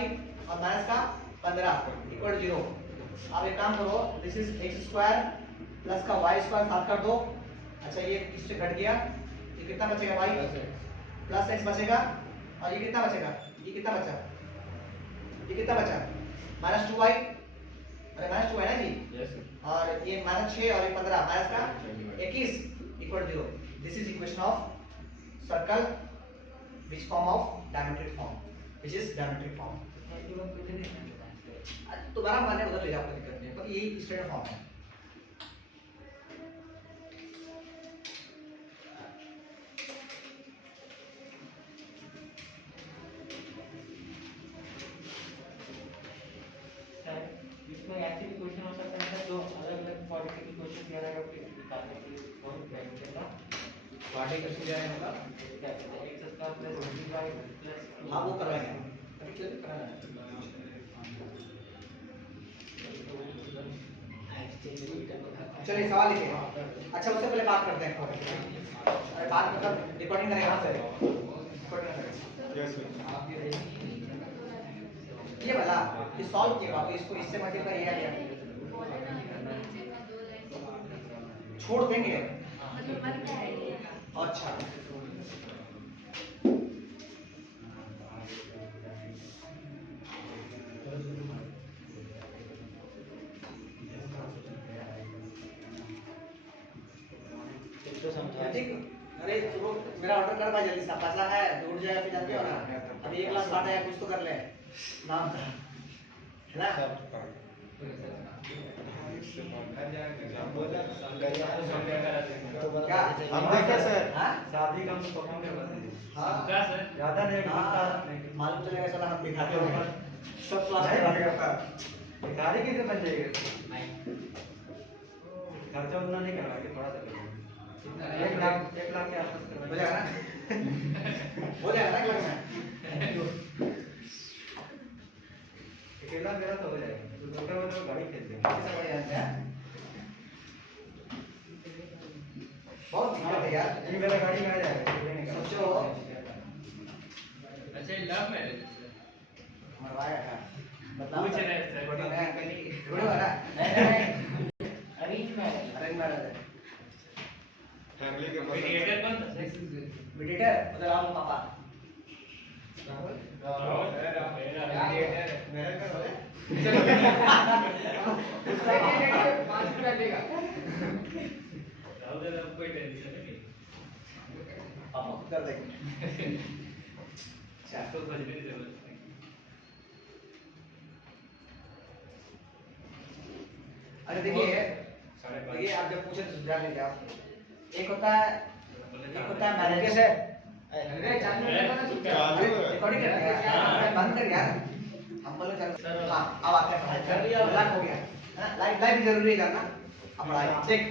और माइनस का 15 इक्वल टू 0। अब एक काम करो, दिस इज x² प्लस का y² साथ कर दो। अच्छा ये इससे घट गया, ये कितना बचेगा y प्लस x बचेगा और ये कितना बचेगा, ये कितना बचा, ये कितना बचा -2y, अरे -2 है ना जी, और ये -6 और ये 15 माइनस का 21 equal to 0। This is equation of circle which form of diametric form, which is diametric form। दोबारा माने उधर ले जाओ, कोई दिक्कत नहीं है, क्योंकि यही स्टैंडर्ड फॉर्म है। इसमें ऐसे भी क्वेश्चन हो सकता है जो अलग-अलग क्वालिटी के क्वेश्चन दिया रहेगा, फिर निकालने के लिए बहुत टाइम लगेगा। पार्टी कैसे दिया है मतलब क्या कहते हैं x square plus 3y plus हाँ वो करवाएंगे, अभी क्लियर कराना है। चलिए सवाल लिखिए। अच्छा उससे पहले बात करते हैं, अरे बात मतलब रिकॉर्डिंग करें यहाँ से, रिकॉर्डिंग करें ये वाला, ये सॉल्व किया आप इसको, इससे मतलब का ये आ गया, छोड़ देंगे। अच्छा तो समझा ठीक, अरे चलो मेरा ऑर्डर कर भाई जल्दी से, पतला है दूर जाएगा फिर जानते हो ना, अभी 1 लाख 60 है, कुछ तो कर ले नाम था, है ना। क्या हम देखे सर। हाँ शादी का हम परफॉर्म करवाते हैं। हाँ क्या सर? ज्यादा नहीं हाँ, मालूम चलेगा चला हम दिखाते हैं सब क्लास नहीं में लगेगा। गाड़ी कैसे बन जाएगी? नहीं खर्चा उतना नहीं करवाएंगे, थोड़ा सा करेंगे। 1 लाख के आसपास हो करवाएंगे। जाएगा ना हो जाएगा ना क्लास में अकेला मेरा तो हो जाएगा, तो दूसरा वाला तो गाड़ी खरीद देंगे। कैसे बढ़ जाते हैं बहुत दिक्कत है यार ये मेरा गाड़ी कहाँ जाएगा? लेने का। सोचो अच्छा ये लव मैरिज है मरवाया था पूछ रहे हैं सर। वीडियो है वीडियो है ना नहीं अरेंज मैरिज अरेंज मैरिज है फैमिली के मीडिएटर कौन था सर? मीडिएटर उधर राम पापा मीडिएटर मेरा घर वाले राहुल दादा कोई टेंशन नहीं पापा कर देंगे अच्छा तो खोजने की जरूरत नहीं अरे देखिए आप जब पूछे तो सुझाव लीजिए आप एक होता है मैरिज कैसे रिकॉर्डिंग करते हैं बंद कर यार हम बोले चल हाँ अब आते हैं पढ़ाई लाइव हो गया है ना लाइव जरूरी है जानना अब पढ़ाई चेक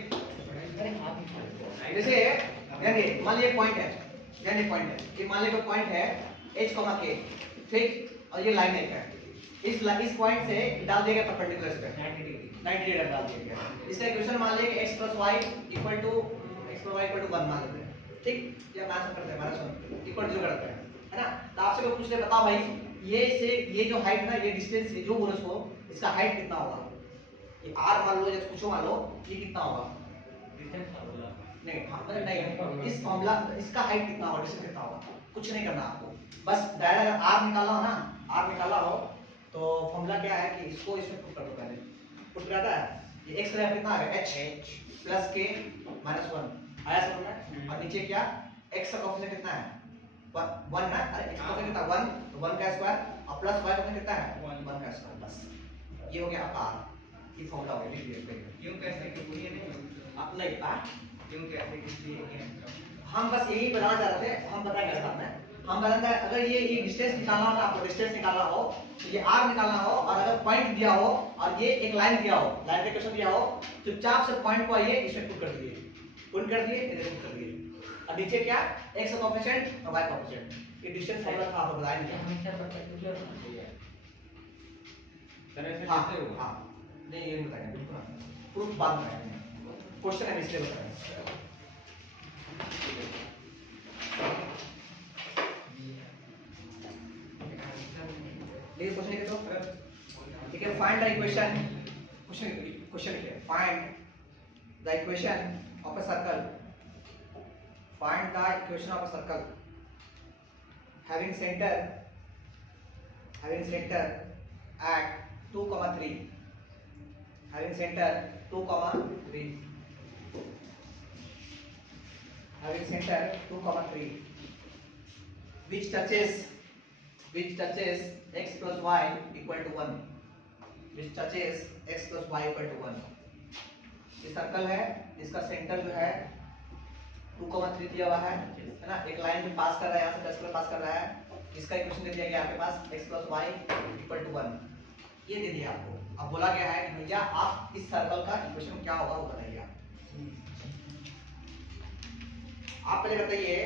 जैसे जानिए मान लीजिए पॉइंट है कि मान लीजिए पॉइंट है h, k ठीक और ये लाइन एक है इस पॉइंट से डाल दिया गया परपेंडिकुलर पे 90 डिग्री डाल दिया गया इसका इक्वेशन मान लीजिए x + y = 1 मान लेते हैं ठीक या मैथ करते हैं -1 इक्वल 0 करते हैं है ना तो आपसे कोई पूछ ले बताओ भाई ये जो हाइट है ना ये डिस्टेंस जो बोलो उसको इसका हाइट कितना होगा ये r मान लो या कुछ मान लो ये कितना होगा नहीं हाँ मतलब नहीं इस फॉर्मूला इसका हाइट कितना होगा डिस्टेंस कितना होगा कुछ नहीं करना आपको बस डायरेक्ट अगर r निकालना हो ना r निकाला हो तो फॉर्मूला क्या है कि इसको इसमें पुट कर दो पहले पुट करता है ये x का कितना है h + k - 1 आया समझ में और नीचे क्या x का कोएफिशिएंट कितना है 1 ना अरे x का कितना 1 तो 1 का स्क्वायर और प्लस y का कितना है 1 का स्क्वायर बस ये हो गया आपका r ये फॉर्मूला हो गया लिख लीजिए यूं कैसे कि पूरी नहीं आप नहीं यूं कैसे किसी हम बस यही बताना चाह रहे थे हम बताएंगे साथ में हम बताएंगे अगर ये डिस्टेंस निकालना हो ना आपको डिस्टेंस निकालना हो तो ये r निकालना हो और अगर पॉइंट दिया हो और ये एक लाइन दिया हो लाइन का क्वेश्चन दिया हो चुपचाप से पॉइंट को आइए इसमें पुट कर दिए पुट कर दिए इधर पुट कर दिए और नीचे क्या x का कोएफिशिएंट और y का कोएफिशिएंट ये डिस्टेंस फॉर्मूला था आपको बताया नहीं हमेशा परपेंडिकुलर होना चाहिए तरह से हाँ कैसे होगा? हाँ नहीं ये बताएंगे बिल्कुल प्रूफ बाद में क्वेश्चन है इसलिए बताएंगे देखिए क्वेश्चन लिखे तो ठीक है फाइंड द इक्वेशन क्वेश्चन लिखे find the equation of a circle find the equation of a circle having center at 2, 3 having center 2, 3 having center 2, 3 which touches x plus y equal to 1 which touches x plus y equal to 1 ये circle है इसका centre जो है 2,3 दिया हुआ है ना एक लाइन जो पास कर रहा है यहाँ से टच कर पास कर रहा है इसका इक्वेशन दे दिया गया आपके पास x plus y equal to 1 ये दे दिया आपको अब बोला गया है कि भैया आप इस सर्कल का इक्वेशन क्या होगा वो बताइए आप पहले बताइए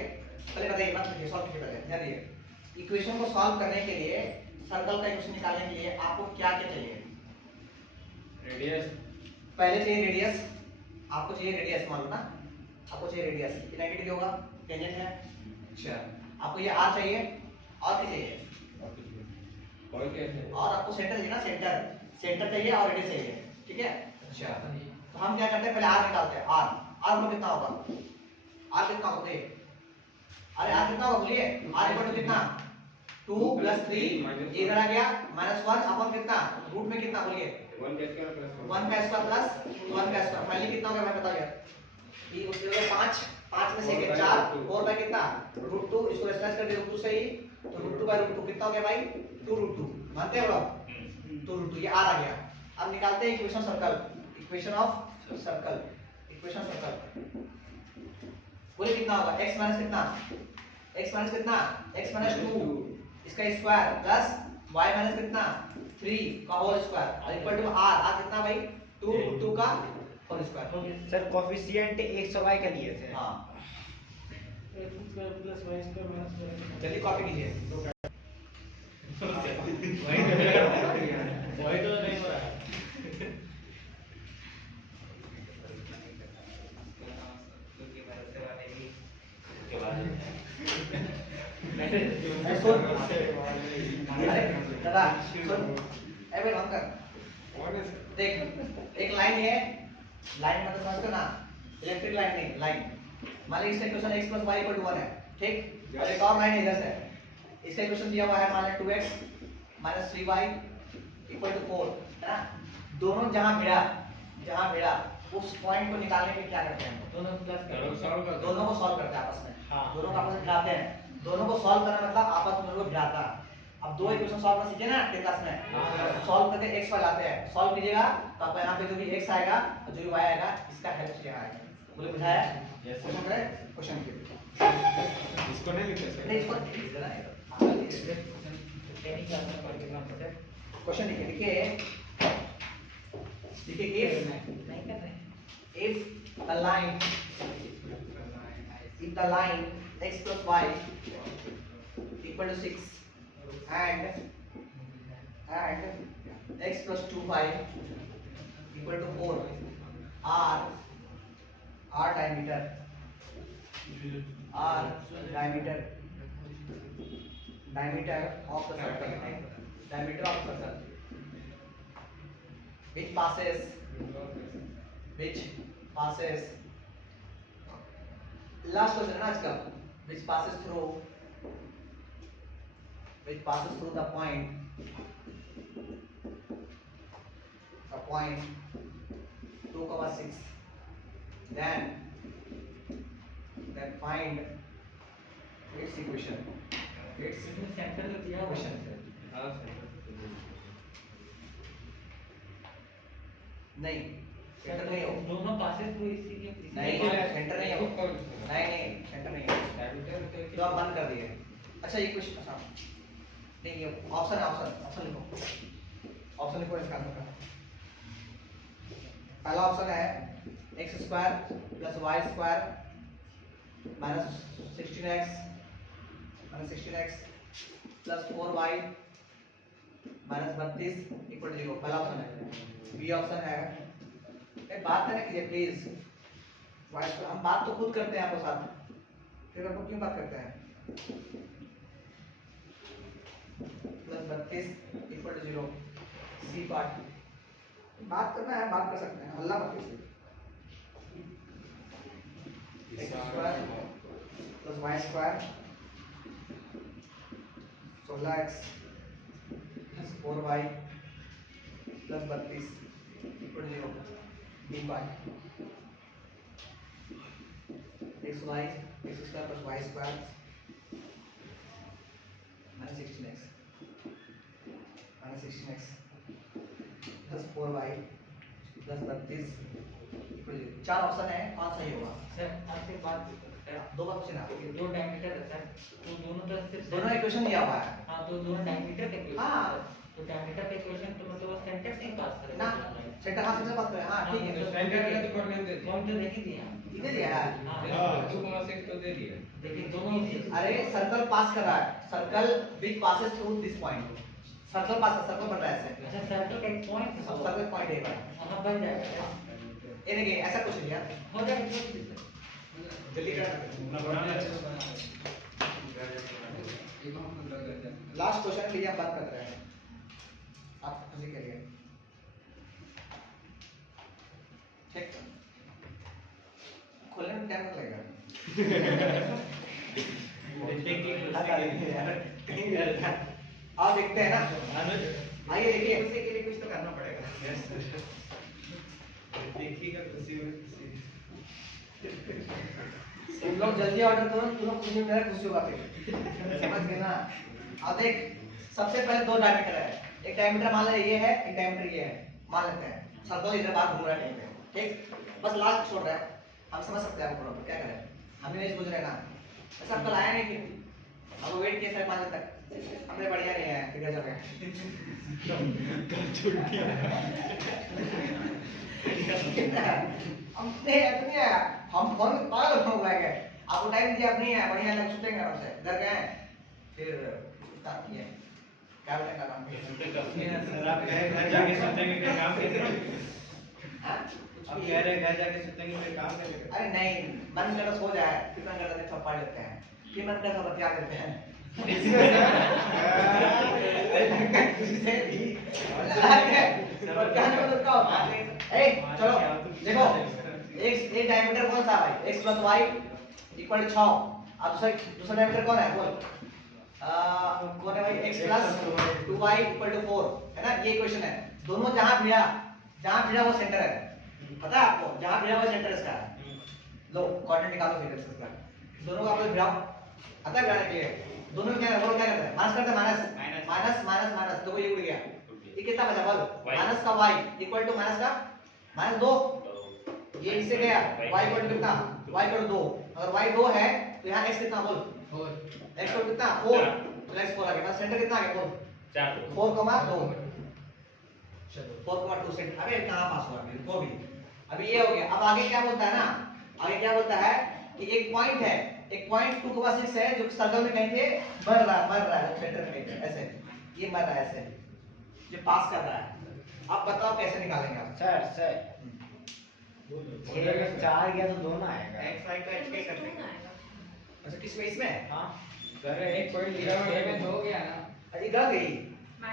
मत लिखिए सॉल्व कीजिए पहले जानिए इक्वेशन को सॉल्व करने के लिए सर्कल का इक्वेशन निकालने के लिए आपको क्या क्या चाहिए रेडियस पहले चाहिए रेडियस आपको चाहिए रेडियस मान लो ना आपको चाहिए रेडियस 90 डिग्री होगा टेंजेंट है अच्छा आपको ये r चाहिए और क्या चाहिए और कैसे? और आपको सेंटर चाहिए ना सेंटर चाहिए और रेडियस चाहिए ठीक है अच्छा तो हम क्या करते हैं पहले r निकालते हैं r मतलब कितना होगा r कितना होगा देखिए अरे r कितना होगा बोलिए r इक्वल टू कितना 2 + 3 ये इधर आ गया -1 अपन कितना रूट में कितना बोलिए 1 का स्क्वायर प्लस 1 का स्क्वायर प्लस 1 का स्क्वायर फाइनली कितना होगा मैं बताओ यार ये उसके 5 में से 4 4 बाय कितना √2 इसको स्लैश कर दे √2 से ही तो √2 कितना हो गया भाई 2 √2 मानते हैं लोग 2 √2 ये r आ गया अब निकालते हैं equation circle equation of circle, equation circle बोले कितना होगा x माइनस कितना, x माइनस कितना, x माइनस 2 इसका स्क्वायर प्लस y माइनस कितना 3 का whole square equal to r, r कितना भाई 2 का whole square. Sir coefficient 100y का लिए थे। हाँ प्लस वाई स्क्वायर माइनस जल्दी कॉपी कीजिए। वही तो नहीं हो रहा है। सुन अरे दादा सुन ए भाई कर देख एक लाइन है, लाइन मतलब समझते हो ना, इलेक्ट्रिक लाइन नहीं लाइन। मान लीजिए इसका इक्वेशन x + y = 1 है, ठीक। और एक और लाइन इधर से इसका इक्वेशन दिया हुआ है मान लो 2x - 3y = 4 है ना। दोनों जहां भिड़ा उस पॉइंट को निकालने के लिए क्या करते हैं, दोनों प्लस दोनों को सॉल्व करते हैं आपस में। हाँ। दोनों को आपस में भिड़ाते हैं, दोनों को सॉल्व करना मतलब आपस में दोनों को भिड़ाता। अब दो इक्वेशन सॉल्व करना सीखे ना 10th क्लास में, सॉल्व करके x y लाते हैं, सॉल्व कीजिएगा तो आपको यहाँ पे जो भी x आएगा और जो भी y आएगा इसका हेल्प से आएगा। बोले बुझाया? Yes, sir. क्वेश्चन करें, क्वेश्चन कीजिए। इसको नहीं लिखते सर। नहीं इसको लिख देना है। टेक्निक क्लास में पढ़ के ना पता है। क्वेश्चन लिखिए नहीं कर रहे। if the line x + y = 6 and x + 2y = 4 r diameter of the circle which passes last question है ना इसका, which passes through the point 2,6 then find its equation, its इसमें सेंटर तो दिया हुआ equation। है। हाँ सर। नहीं सेंटर नहीं हो, दोनों पासेस तो इसी नहीं सेंटर नहीं हो, नहीं सेंटर नहीं हो, तो आप बंद कर दिए। अच्छा ये क्वेश्चन अच्छा नहीं, ये ऑप्शन लिखो इसका आंसर का। पहला ऑप्शन है x² + y² - 16x + 4y - 32 = 0। पहला ऑप्शन है। बी ऑप्शन है, बात करने कीजिए प्लीज, हम बात तो खुद करते हैं आपके साथ, फिर आपको क्यों बात करते हैं। +32 = 0 सी पार्ट। बात करना है बात कर सकते हैं, अल्लाह मत कीजिए। x² + y² 16x + 4y + 32 = 0 B part. x² + y² - 16x + 4y + 32 = 0। चार ऑप्शन है, कौन सही होगा। सर आपसे बात दो का क्वेश्चन है, ये दो डायमीटर है सर, तो दोनों तरफ से दोनों इक्वेशन दिया हुआ है। हाँ तो दोनों डायमीटर के इक्वेशन। हाँ। तो डायमीटर के इक्वेशन तो मतलब वो सेंटर से ही पास करेगा ना सेंटर हाफ से पास करें, हाँ ठीक है। सेंटर का तो कोऑर्डिनेट दे दिया। पॉइंट तो देख ही दिया। इधर दिया है। हाँ 2,6 तो दे दिया। देखिए दोनों अरे सर्कल पास कर रहा है, circle which passes through this point, circle बढ़ रहा है ऐसे। अच्छा सर्कल का एक पॉइंट है, सब सर्कल पॉइंट है भाई। वहाँ बन जाएगा। ये देखिए ऐसा कुछ नहीं है, हो जाएगा जल्दी कर। लास्ट क्वेश्चन के लिए हम बात कर रहे हैं, आप खुशी के लिए ठीक। खोलने में टाइम लगेगा। आप देखते हैं ना, आइए देखिए, उसी के लिए कुछ तो करना पड़ेगा। देखिएगा खुशी में तुम लोग जल्दी ऑर्डर करो, तुम लोग खुशी में खुशी होगा फिर, समझ गए ना। अब देख सबसे पहले दो डायमीटर है, एक डायमीटर मान ले ये है, एक डायमीटर ये है, मान लेते हैं। सर्कल इधर बाहर घूम रहा है कहीं पे, ठीक, बस लास्ट छोड़ रहा है, हम समझ सकते हैं आपको प्रॉब्लम क्या करें, हमें नहीं बुझ रहे ना, ऐसा कल आया नहीं कि अब वेट किया सर 5 बजे तक, हमने बढ़िया नहीं है फिर जब हमने नहीं आया, हम फोन पागल हो गए, आपको टाइम दिया नहीं है, बढ़िया लग सुतेंगे आराम से, घर गए फिर स्टार्ट किया क्या बोलने का काम सर आप कह रहे घर जाके सोचेंगे फिर काम कैसे करेंगे? हाँ? आप कह रहे घर जाके सोचेंगे फिर काम कैसे करेंगे? अरे नहीं, मन करता सो जाए, फिर मन करता सब पढ़ लेते हैं, फिर मन करता सब क्या करते हैं चलो देखो एक डायमीटर कौन सा है भाई, x + y = 6, अब दूसरा डायमीटर कौन है बोल, कौन है भाई, x + 2y = 4 है ना, ये क्वेश्चन है, दोनों जहां भिड़ा वो सेंटर है, पता है आपको, जहां भिड़ा वो सेंटर इसका है, लो कोऑर्डिनेट निकालो फिर इसका, दोनों को आप लोग भिड़ाओ, आता है भिड़ाने के लिए, दोनों में क्या वो क्या करता है, माइनस करता है, माइनस माइनस माइनस, तो ये उड़ गया, ये कितना बचा बोल, माइनस का y = माइनस का -2, ये इससे गया y = कितना, y = 2, अगर y 2 है तो यहाँ x कितना बोल, 4, x कितना 4, तो x 4 आ गया, सेंटर कितना आ गया बोल, 4,2, 4,2 सेंटर, अबे कहाँ पास हुआ मेरे को भी, अभी ये हो गया, अब आगे क्या बोलता है ना, आगे क्या बोलता है कि एक पॉइंट है, एक पॉइंट 2,6 है जो सर्कल में कहीं पे मर रहा है सेंटर में कहीं पे, ऐसे ये मर रहा है, ऐसे ये पास कर रहा है, अब बताओ कैसे निकालेंगे आप, सर 6 में 4 गया तो 2 ना आएगा। x y का h करते हैं। अच्छा किसमें इसमें, हाँ सर एक पॉइंट लिखा हुआ है में 2 गया ना। अरे इधर गई, हाँ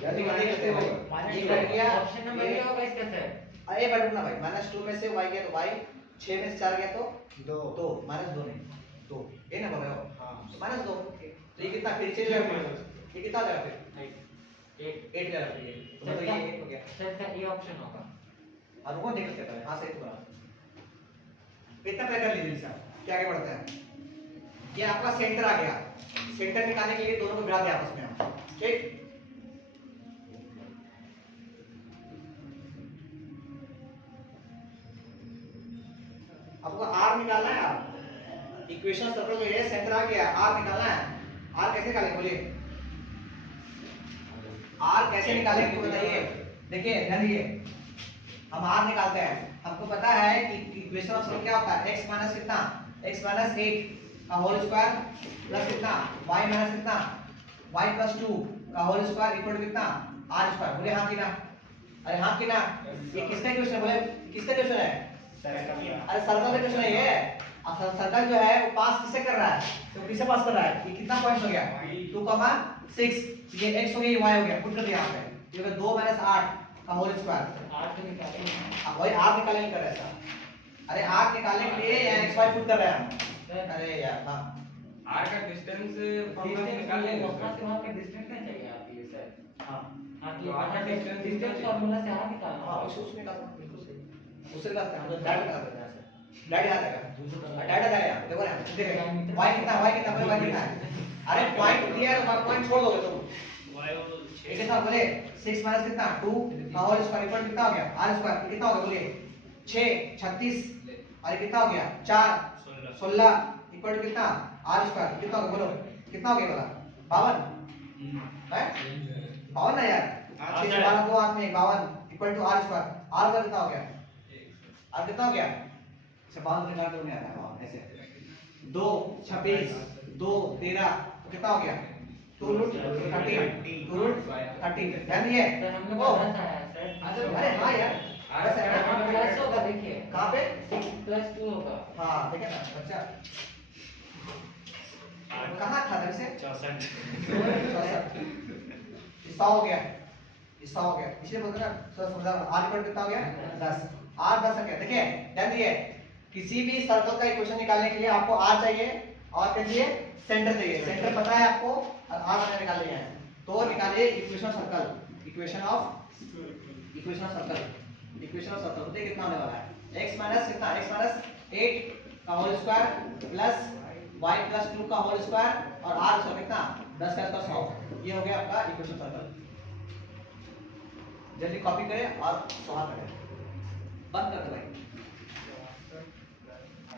जल्दी कर करते भाई, ये कर गया ऑप्शन नंबर क्या होगा इसका सर? अरे बैठो ना भाई, -2 में से y गया तो y, 6 में से 4 गया तो 2 2, -2 नहीं 2, ये ना बोल रहे हो, हाँ -2, तो ये कितना फिर से ये कितना आ जाएगा फिर 8 ले लो ये, तो मतलब ये 8 हो गया, सर का ये ऑप्शन होगा, और वो देख लेते हैं, हाँ सही पूरा इतना पहले कर लीजिए साहब, क्या आगे बढ़ते हैं, ये आपका सेंटर आ गया, सेंटर निकालने के लिए दोनों को भिड़ा दिया आपस में हम, ठीक, आपको r निकालना है, आप इक्वेशन सर्कल जो है सेंटर आ गया, r निकालना है, r कैसे निकालेंगे बोलिए, r कैसे निकालेंगे बताइए, देखिए ध्यान दीजिए, हम r निकालते हैं, हमको पता है कि इक्वेशन ऑफ सर्कल क्या होता है, x माइनस कितना, x माइनस 8 का होल स्क्वायर प्लस कितना, y माइनस कितना, y प्लस 2 का होल स्क्वायर इक्वल टू कितना, r स्क्वायर, बोले हाँ कि ना, अरे हाँ कि ना, ये किसका क्वेश्चन है, बोले किसका क्वेश्चन है, अरे सर्कल का क्वेश्चन है ये, अब सर्कल जो है वो पास किससे कर रहा है, तो किससे पास कर रहा है, ये कितना पॉइंट हो गया 2,6, ये x हो गया, ये y हो गया, पुट कर दिया यहाँ पे, ये 2 - 8 का होल स्क्वायर, आठ तो निकालेंगे, अब वही r निकालने कर रहा है ऐसा, अरे r निकालने के लिए यहाँ x y पुट कर रहे हैं हम, अरे यार हाँ r का डिस्टेंस फॉर्मूला से निकाल लेंगे वहाँ से वहाँ का डिस्टेंस नहीं चाहिए आपको ये सर, हाँ हाँ तो r का डिस्टेंस डिस्टेंस फार्मूला से आ निकालना हाँ उसमें निकाल सकते हैं, बिल्कुल सही, उससे निकालते हैं हम तो डायरेक्ट निकाल देते हैं ऐसे, डायरेक्ट आ जाएगा, डायरेक्ट आ जाएगा, देखो ना देखिए y कितना y कितना है, अरे पॉइंट दिया है तो पॉइंट छोड़ दोगे तुम, ये कितना बोले 6 माइनस कितना 2 का होल स्क्वायर इक्वल कितना हो गया r स्क्वायर, कितना हो गया बोलिए 6 36, और कितना हो गया 4 16 इक्वल टू कितना r स्क्वायर, कितना हो गया बोलो, कितना हो गया बोला 52 है 52 ना यार, 6 से 12 2 हाथ में 52 equal to r square, r का कितना हो गया, r कितना हो गया, से 52 निकाल के नहीं आता है ऐसे, 2 26 2 13 कितना हो गया 2 रूट 13 2 रूट 13, ध्यान दिए, सर हम लोग का 10 आया सर, अरे हाँ यार बस है यहाँ ना, प्लस होगा देखिए, कहाँ पे 6 + 2 होगा, हाँ देखे ना बच्चा कहाँ था तेरे से 64 100 हो गया, 100 हो गया, इसलिए बोलते ना समझा, r इक्वल कितना हो गया 10, r 10 हो गया, देखिए ध्यान दिए, किसी भी सर्कल का इक्वेशन निकालने के लिए आपको r चाहिए और क्या चाहिए, सेंटर चाहिए, सेंटर पता है आपको, और r मैंने निकाल लिया है, तो निकालिए equation of circle, equation of circle तो कितना होने वाला है, x माइनस कितना, x माइनस 8 का whole square plus y plus 2 का होल स्क्वायर और r स्क्वायर कितना 10 का स्क्वायर 100, ये हो गया आपका इक्वेशन सर्कल, जल्दी कॉपी करें और सुहा करें, बंद कर दो भाई।